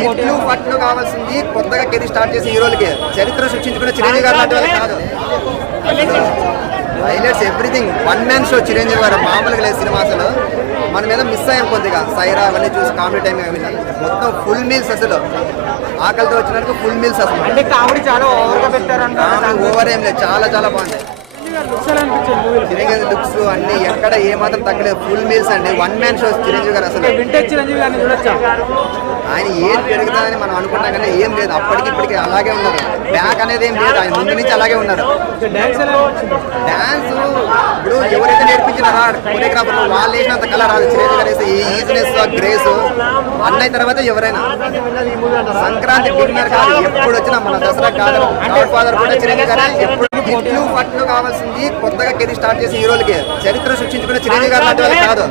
హిట్లు ఫట్లు కావాల్సింది కొత్తగా కెరీర్ స్టార్ట్ చేసే హీరోలకి. చరిత్ర సృష్టించుకున్న చిరంజీవి గారు లాంటి వాళ్ళు కాదు. Highlights everything one man show Chiranjeevi గారు మామూలుగా లేదు సినిమా. అసలు మన మీద మిస్ అయ్యాం కొద్దిగా. సైరా అవన్నీ చూసి కామెడీ టైం అవన్నీ మొత్తం ఫుల్ మీల్స్. అసలు ఆకలితో వచ్చినట్టు ఫుల్ మీల్స్. అసలు అంటే కామెడీ చాలా ఓవర్గా పెట్టారు. ఓవర్ ఏం లేదు, చాలా చాలా బాగుంది. చిరంజీవి లుక్స్ అన్ని ఎక్కడ ఏ మాత్రం తగ్గలేదు. ఫుల్ మీల్స్ అండి, వన్ మ్యాన్ షో చిరంజీవి గారు. అసలు వింటేజ్ చిరంజీవి గారిని చూడొచ్చా? ఆయన ఏది పెరుగుతుందని మనం అనుకుంటాం కానీ ఏం లేదు. అప్పటికి ఇప్పటికి అలాగే ఉన్నారు. బ్యాక్ అనేది ఏం లేదు, ఆయన ముందు నుంచి అలాగే ఉన్నారు. డాన్స్ ఇప్పుడు ఎవరైతే నేర్పించినారా కొరియోగ్రాఫర్ వాళ్ళు వేసినంత కలర్ రాదు. చిరంజీవి గారు వేసే ఈజినెస్ గ్రేస్ అన్నయ్య తర్వాత ఎవరైనా. సంక్రాంతి డిన్నర్ కాదు ఎప్పుడు వచ్చినా, మన దసరా కాదు ఫాదర్ కూడా చిరంజీవి గారు. ఎప్పుడు హిట్లు ఫట్లు కావాల్సింది కొత్తగా కెరీర్ స్టార్ట్ చేసే హీరోలకి. చరిత్ర సృష్టించుకున్న చిరంజీవి గారు లాంటి వాళ్ళు కాదు.